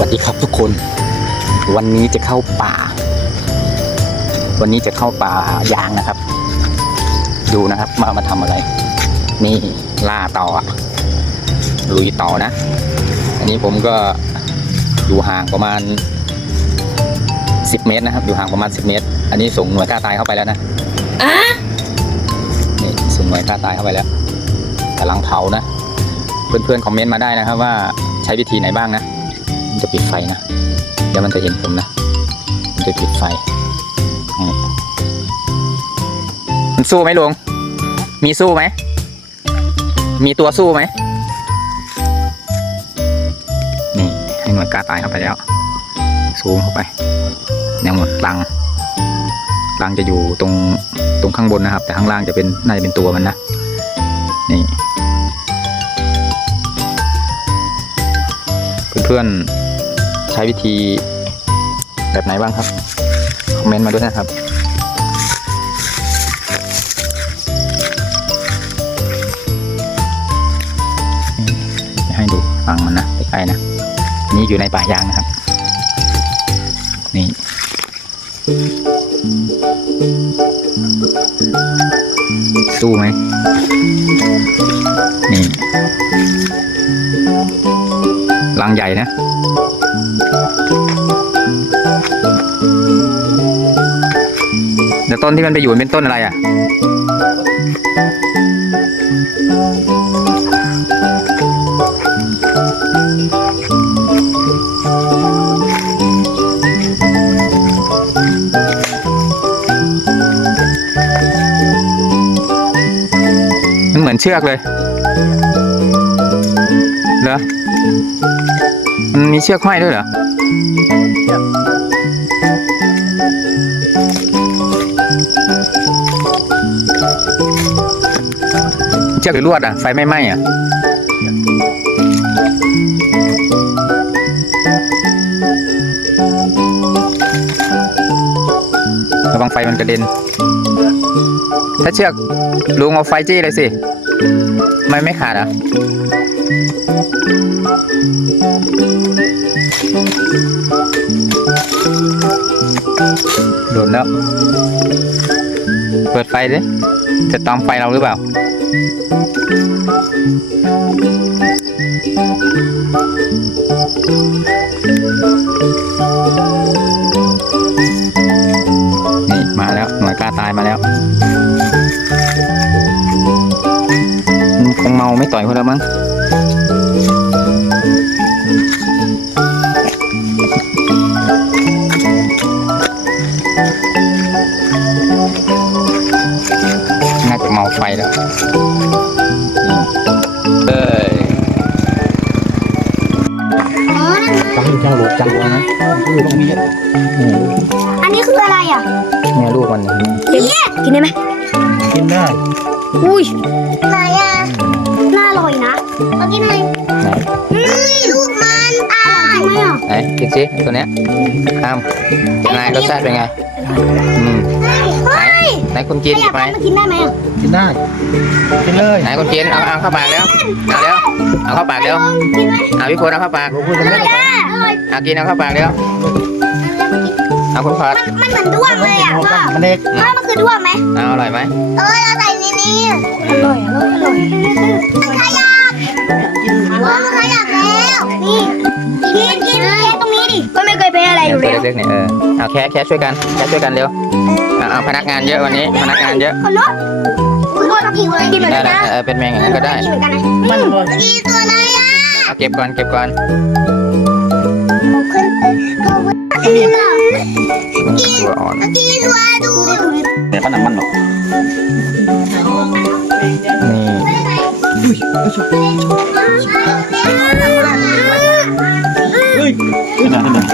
วัสดีครับทุกคน วันนี้จะเข้าป่า วันนี้จะเข้าป่ายางนะครับ ดูนะครับมามาทำอะไร นี่ล่าต่ออะลุยต่อนะ อันนี้ผมก็อยู่ห่างประมาณ 10 เมตรนะครับ อยู่ห่างประมาณ 10 เมตร อันนี้ส่งหน่วยกล้าตายเข้าไปแล้วนะนี่ส่งหน่วยกล้าตายเข้าไปแล้วกำลังเผานะ เพื่อนๆคอมเมนต์มาได้นะครับว่าใช้วิธีไหนบ้างนะ มันจะปิดไฟนะ เดี๋ยวมันจะเห็นผมนะมันจะปิดไฟ มันสู้ไหมลุง มีสู้ไหม มีตัวสู้ไหม นี่ให้หน่วยกล้าตายเข้าไปแล้ว ซูมเข้าไปยังหมดรังรังจะอยู่ตรงตรงข้างบนนะครับ แต่ข้างล่างจะเป็นน่าจะเป็นตัวมันนะ นี่ เพื่อนๆ ใช้วิธีแบบไหนบ้างครับคอมเมนต์มาด้วยนะครับจะให้ดูฟังมันนะใกล้ๆนะนี่อยู่ในป่ายางนะครับ นี่สู้ไหมนี่ รังใหญ่นะแล้วต้นที่มันไปอยู่เป็นต้นอะไรอะ มันเหมือนเชือกเลย เหรอ มันมีเชือกห้อยด้วยเหรอ เชือกหรือลวดอะ ไฟไม่ไหม้อะระวังไฟมันกระเด็น ถ้าเชือกลุงเอาไฟจี้เลยสิ ไม่ไม่ขาดอะ โดนแล้ว เปิดไฟดิจะตามไฟเราหรือเปล่า นี่ มาแล้วหน่วยกล้าตายมาแล้วคงเมาไม่ต่อยคนแล้วมั้ง นั่นไงฟังจังหลุดจังวะนะลูกตรงนี้เนี่ยอันนี้คืออะไรอะเนี่ยลูกมันเนี่ยเนี่ยกินได้ไหมกินได้ อุ้ยอะไรอะน่าอร่อยนะเอากินไหมไหนนี่ลูกมันอร่อยจริงไหมอะไหนกินสิตัวเนี้ยข้ามเป็นไงรสชาติเป็นไง อืมเฮ้ย ไหนคุณกินถ้าอยากไหมได้มากินได้ไหมอะกินได้ กินเลยไหนคุณกินเอาเอาเข้าปากแล้วเอาเร็วเอาเข้าปากเร็วกินไหมเอาพี่พลเอาเข้าปากพูดกันอไม่ร่อยอะอร่อยเอากินเอาเข้าปากเร็วเอาคุณพอดมันมันเหมือนด้วงเลยอะพ่อมันเด็กพ่อมันคือด้วงไหมเอาอร่อยไหมเออเราใส่นี่นี่อร่อยอร่อยอร่อยมันขยับ ว้ามันขยับแล้วนี่กินกินแค่ตรงนี้ดิก็ไม่เคยแพ้อะไรอยู่ตัวแล้วเล็กๆเนี่ยเออเอาแค่แค่ช่วยกันแค่ช่วยกันเร็วเอาเอาพนักงานเยอะวันนี้พนักงานเยอะคนรถคนรถกินเลยกินเหมือนได้กันนะนะเออเป็นแมงอย่างนั้นก็ได้กินเหมือนกันนะมันอร่อยเมื่อกี้ตัวอะไรอะเอาเก็บก่อนเก็บก่อนเอาขึ้นเอ้ยเอาขึ้นอันนี้เเฮ้ยเฮ้ยนะนี่มัน